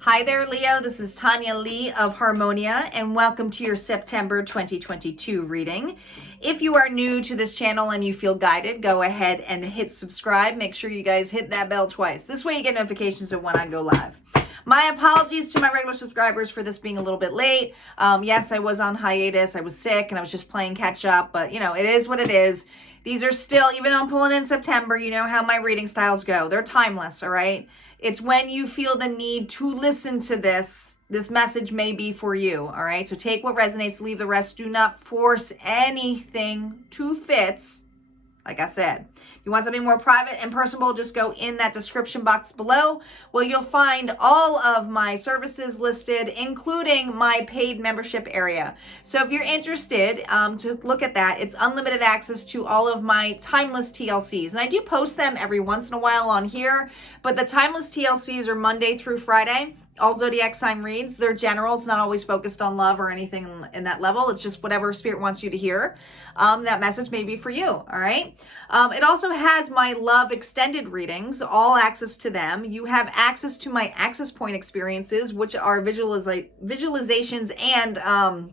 Hi there, Leo. This is Tanya Lee of Harmonia, and welcome to your September 2022 reading. If you are new to this channel and you feel guided, go ahead and hit subscribe. Make sure you guys hit that bell twice. This way you get notifications of when I go live. My apologies to my regular subscribers for this being a little bit late. Yes, I was on hiatus. I was sick and I was just playing catch up, but you know, it is what it is. These are still, even though I'm pulling in September, you know how my reading styles go. They're timeless, all right? It's when you feel the need to listen to this message may be for you, all right? So take what resonates, leave the rest. Do not force anything to fit. Like I said, if you want something more private and personable, just go in that description box below where you'll find all of my services listed, including my paid membership area. So if you're interested to look at that, it's unlimited access to all of my timeless TLCs. And I do post them every once in a while on here, but the timeless TLCs are Monday through Friday. All zodiac sign reads. They're general. It's not always focused on love or anything in that level. It's just whatever spirit wants you to hear. That message may be for you. All right. It also has my love extended readings, all access to them. You have access to my access point experiences, which are visualizations and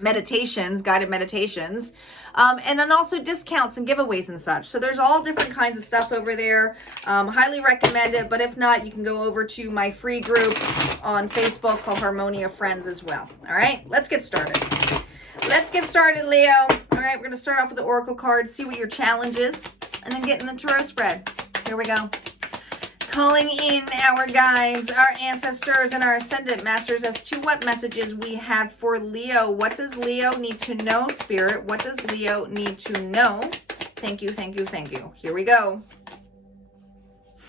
meditations, guided meditations, and then also discounts and giveaways and such. So there's all different kinds of stuff over there. Highly recommend it, but if not, you can go over to my free group on Facebook called Harmonia Friends as well. All right, let's get started. Let's get started, Leo. All right, we're going to start off with the Oracle cards, see what your challenge is, and then get in the tarot spread. Here we go. Calling in our guides, our ancestors, and our ascendant masters as to what messages we have for Leo. What does Leo need to know, Spirit? What does Leo need to know? Thank you, thank you, thank you. Here we go.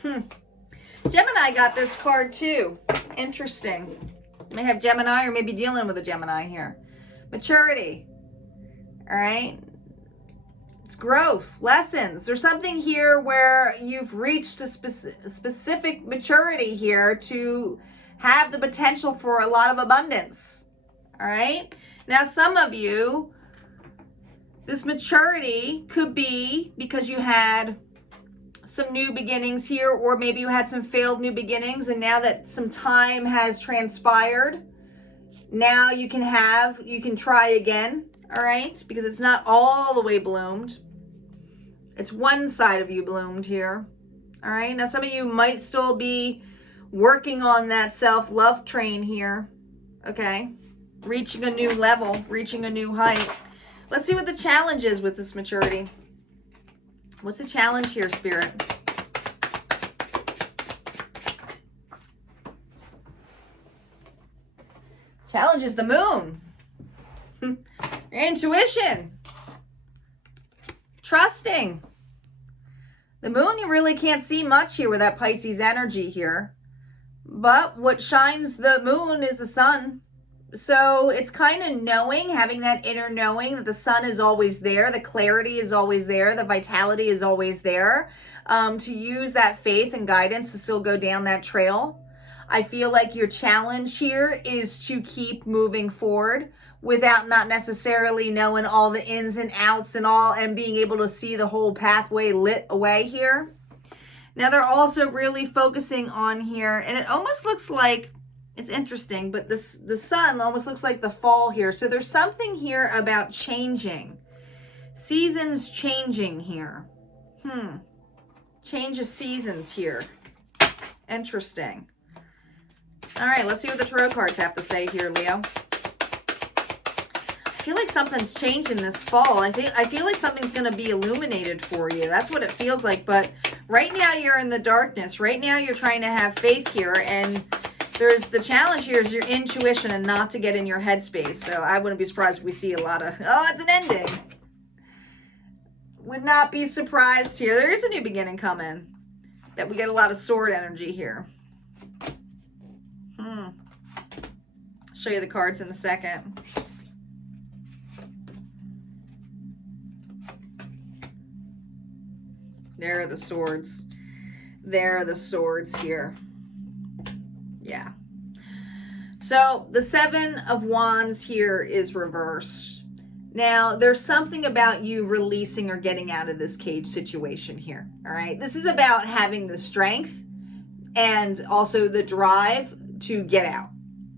Gemini got this card too. Interesting. May have Gemini or maybe dealing with a Gemini here. Maturity. All right. Growth, lessons. There's something here where you've reached a specific maturity here to have the potential for a lot of abundance. All right. Now, some of you, this maturity could be because you had some new beginnings here, or maybe you had some failed new beginnings, and now that some time has transpired, now you can try again. All right, because it's not all the way bloomed. It's one side of you bloomed here. All right, now some of you might still be working on that self-love train here. Okay, reaching a new level, reaching a new height. Let's see what the challenge is with this maturity. What's the challenge here, Spirit? Challenge is the moon. Your intuition, trusting. The moon, you really can't see much here with that Pisces energy here, but what shines the moon is the sun. So it's kind of knowing, having that inner knowing that the sun is always there, the clarity is always there, the vitality is always there, to use that faith and guidance to still go down that trail. I feel like your challenge here is to keep moving forward without not necessarily knowing all the ins and outs and being able to see the whole pathway lit away here. Now they're also really focusing on here, and it almost looks like, it's interesting, but the sun almost looks like the fall here. So there's something here about changing. Seasons changing here. Change of seasons here. Interesting. All right, let's see what the tarot cards have to say here, Leo. I feel like something's changing this fall. I feel like something's going to be illuminated for you. That's what it feels like. But right now you're in the darkness. Right now you're trying to have faith here. And there's the challenge here is your intuition and not to get in your headspace. So I wouldn't be surprised if we see a lot of, oh, it's an ending. Would not be surprised here. There is a new beginning coming. That we get a lot of sword energy here. Show you the cards in a second. There are the swords. There are the swords here. Yeah. So the Seven of Wands here is reversed. Now, there's something about you releasing or getting out of this cage situation here. All right. This is about having the strength and also the drive get out.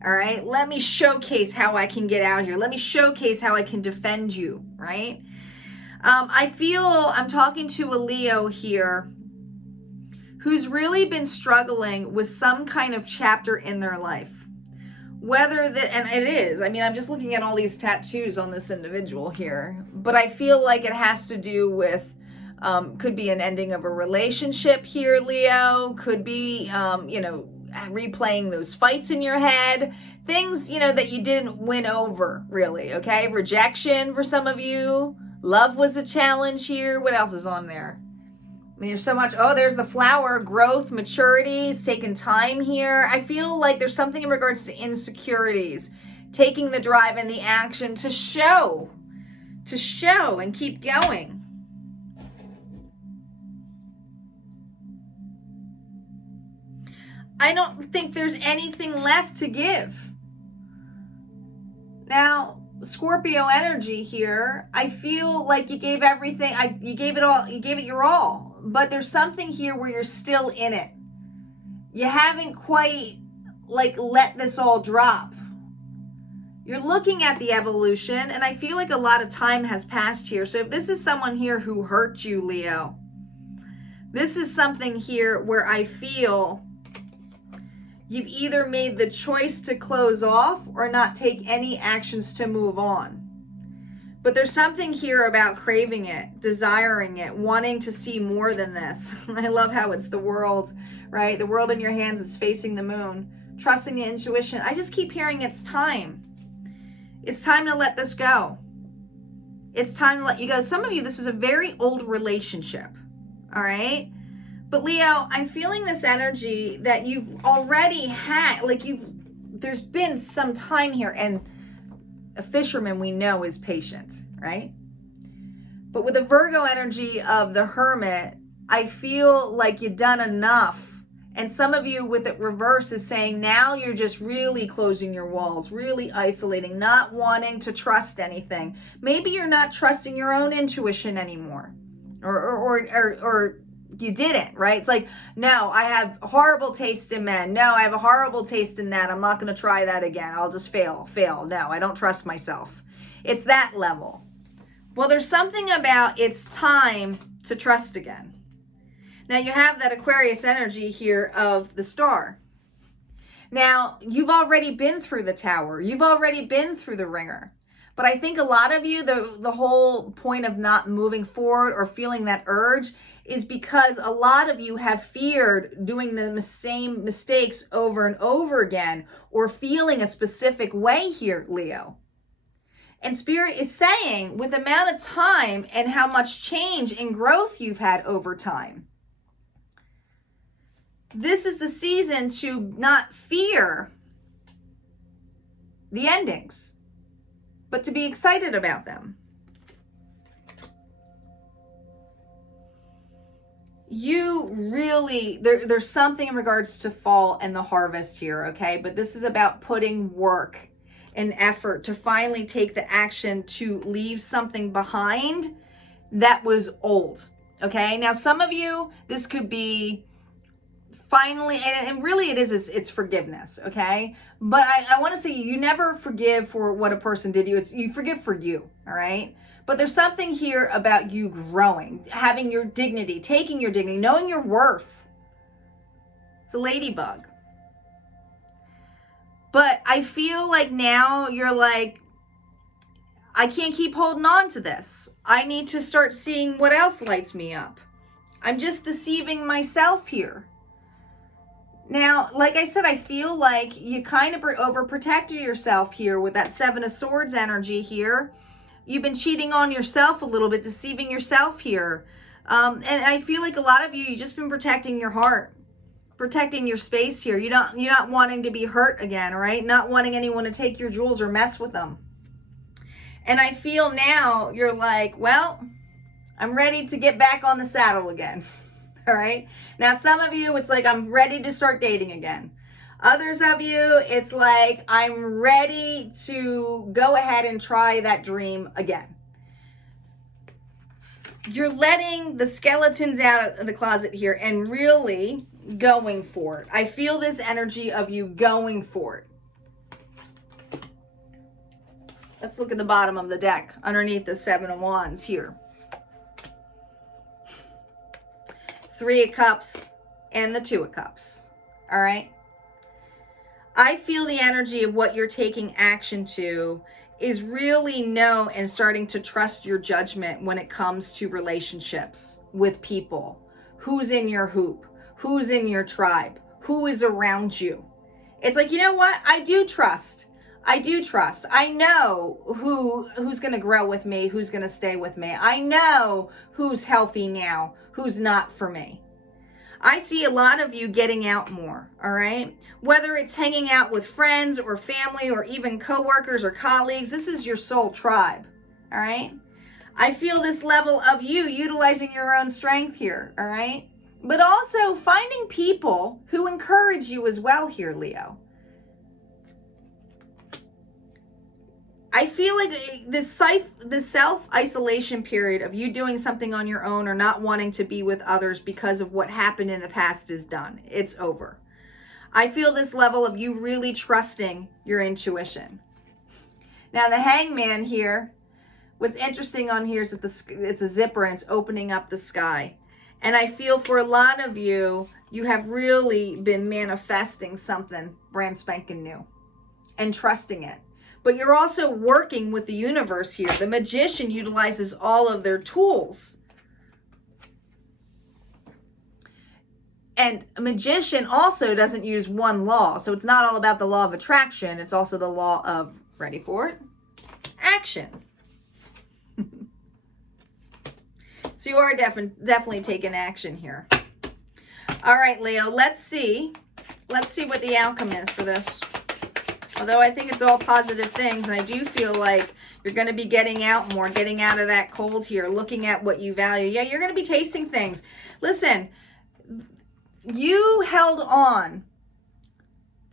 All right, let me showcase how I can get out here. Let me showcase how I can defend you, right? I feel I'm talking to a Leo here who's really been struggling with some kind of chapter in their life. Whether that, and it is, I mean, I'm just looking at all these tattoos on this individual here, but I feel like it has to do with, could be an ending of a relationship here, Leo, could be, replaying those fights in your head, things, that you didn't win over, really, okay? Rejection for some of you. Love was a challenge here. What else is on there? I mean, there's so much. Oh, there's the flower, growth, maturity. It's taken time here. I feel like there's something in regards to insecurities, taking the drive and the action to show and keep going. I don't think there's anything left to give. Now, Scorpio energy here, I feel like you gave everything, you gave it your all, but there's something here where you're still in it. You haven't quite let this all drop. You're looking at the evolution, and I feel like a lot of time has passed here. So if this is someone here who hurt you, Leo, this is something here where I feel you've either made the choice to close off or not take any actions to move on. But there's something here about craving it, desiring it, wanting to see more than this. I love how it's the world, right? The world in your hands is facing the moon. Trusting the intuition. I just keep hearing it's time. It's time to let this go. It's time to let you go. Some of you, this is a very old relationship, all right? But Leo, I'm feeling this energy that you've already had, there's been some time here, and a fisherman we know is patient, right? But with the Virgo energy of the Hermit, I feel like you've done enough. And some of you with it reverse is saying now you're just really closing your walls, really isolating, not wanting to trust anything. Maybe you're not trusting your own intuition anymore, or you didn't, right? It's like, no, I have horrible taste in men. No, I have a horrible taste in that. I'm not going to try that again. I'll just fail. No, I don't trust myself. It's that level. Well, there's something about it's time to trust again. Now you have that Aquarius energy here of the star. Now, you've already been through the Tower. You've already been through the Ringer. But I think a lot of you, the whole point of not moving forward or feeling that urge is because a lot of you have feared doing the same mistakes over and over again, or feeling a specific way here, Leo. And Spirit is saying, with the amount of time and how much change and growth you've had over time, this is the season to not fear the endings, but to be excited about them. You really, there's something in regards to fall and the harvest here, okay? But this is about putting work and effort to finally take the action to leave something behind that was old, okay? Now, some of you, this could be finally, and really it's forgiveness, okay? But I want to say you never forgive for what a person did to you. You forgive for you, all right? But there's something here about you growing, having your dignity, taking your dignity, knowing your worth. It's a ladybug. But I feel like now you're like, I can't keep holding on to this. I need to start seeing what else lights me up. I'm just deceiving myself here. Now, like I said, I feel like you kind of overprotected yourself here with that Seven of Swords energy here. You've been cheating on yourself a little bit, deceiving yourself here. And I feel like a lot of you've just been protecting your heart, protecting your space here. You're not wanting to be hurt again, right? Not wanting anyone to take your jewels or mess with them. And I feel now you're like, well, I'm ready to get back on the saddle again. All right. Now, some of you, it's like, I'm ready to start dating again. Others of you, it's like, I'm ready to go ahead and try that dream again. You're letting the skeletons out of the closet here and really going for it. I feel this energy of you going for it. Let's look at the bottom of the deck underneath the Seven of Wands here. Three of Cups and the Two of Cups. All right. I feel the energy of what you're taking action to is really know and starting to trust your judgment when it comes to relationships with people. Who's in your hoop? Who's in your tribe? Who is around you? It's like, you know what? I do trust. I do trust. I know who's going to grow with me, who's going to stay with me. I know who's healthy now, who's not for me. I see a lot of you getting out more, all right? Whether it's hanging out with friends or family or even coworkers or colleagues, this is your soul tribe, all right? I feel this level of you utilizing your own strength here, all right? But also finding people who encourage you as well here, Leo. I feel like this self-isolation period of you doing something on your own or not wanting to be with others because of what happened in the past is done. It's over. I feel this level of you really trusting your intuition. Now the Hangman here, what's interesting on here is that it's a zipper and it's opening up the sky. And I feel for a lot of you, you have really been manifesting something brand spanking new and trusting it. But you're also working with the universe here. The Magician utilizes all of their tools. And a magician also doesn't use one law. So it's not all about the law of attraction. It's also the law of, ready for it, action. So you are definitely taking action here. All right, Leo, let's see. Let's see what the outcome is for this. Although I think it's all positive things, and I do feel like you're going to be getting out more, getting out of that cold here, looking at what you value. Yeah, you're going to be tasting things. Listen, you held on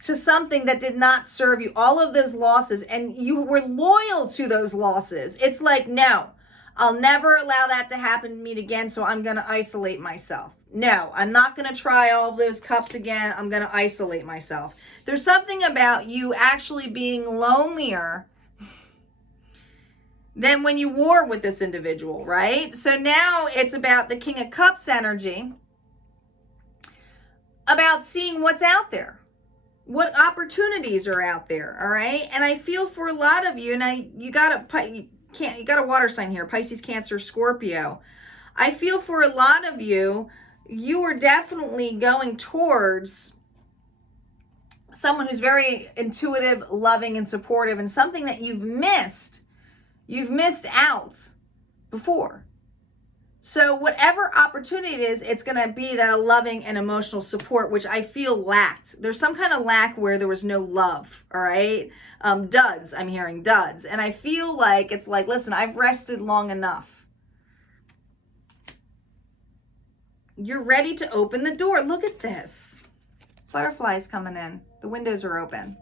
to something that did not serve you, all of those losses, and you were loyal to those losses. It's like, no, I'll never allow that to happen to me again, so I'm going to isolate myself. No, I'm not going to try all of those cups again. I'm going to isolate myself. There's something about you actually being lonelier than when you were with this individual, right? So now it's about the King of Cups energy, about seeing what's out there, what opportunities are out there, all right? And I feel for a lot of you, and you got a water sign here, Pisces, Cancer, Scorpio. I feel for a lot of you, you are definitely going towards someone who's very intuitive, loving, and supportive, and something that you've missed out before. So whatever opportunity it is, it's going to be that loving and emotional support, which I feel lacked. There's some kind of lack where there was no love, all right? Duds, I'm hearing duds. And I feel like it's like, listen, I've rested long enough. You're ready to open the door. Look at this. Butterflies coming in. The windows are open.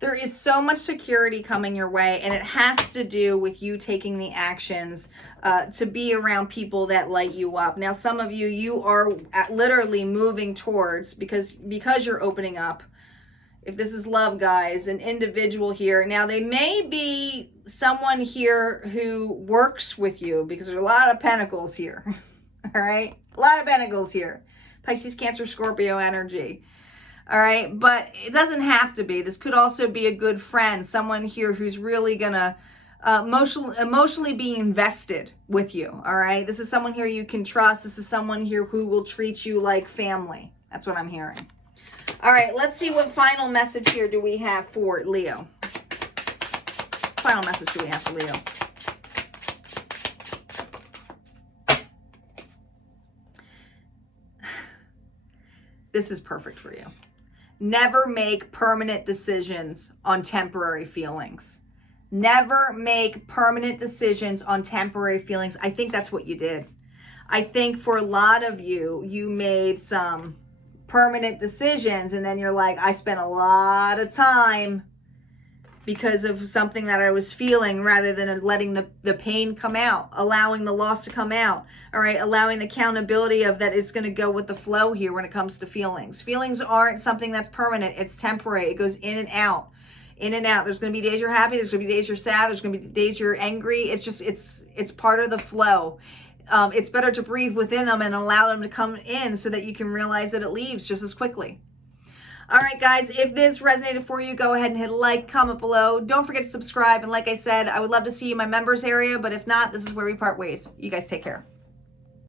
There is so much security coming your way, and it has to do with you taking the actions to be around people that light you up. Now, some of you, you are literally moving towards, because you're opening up. If this is love, guys, an individual here. Now, they may be someone here who works with you, because there's a lot of pentacles here. All right? A lot of pentacles here. Pisces, Cancer, Scorpio energy. All right? But it doesn't have to be. This could also be a good friend, someone here who's really going to emotionally be invested with you. All right? This is someone here you can trust. This is someone here who will treat you like family. That's what I'm hearing. All right, let's see what final message here do we have for Leo. Final message do we have for Leo. This is perfect for you. Never make permanent decisions on temporary feelings. Never make permanent decisions on temporary feelings. I think that's what you did. I think for a lot of you, you made some permanent decisions, and then you're like, I spent a lot of time because of something that I was feeling, rather than letting the pain come out, allowing the loss to come out. All right, allowing the accountability of that it's going to go with the flow here when it comes to feelings. Feelings aren't something that's permanent. It's temporary. It goes in and out. In and out. There's going to be days you're happy. There's going to be days you're sad. There's going to be days you're angry. It's just, it's part of the flow. It's better to breathe within them and allow them to come in so that you can realize that it leaves just as quickly. All right, guys, if this resonated for you, go ahead and hit like, comment below. Don't forget to subscribe. And like I said, I would love to see you in my members area, but if not, this is where we part ways. You guys take care.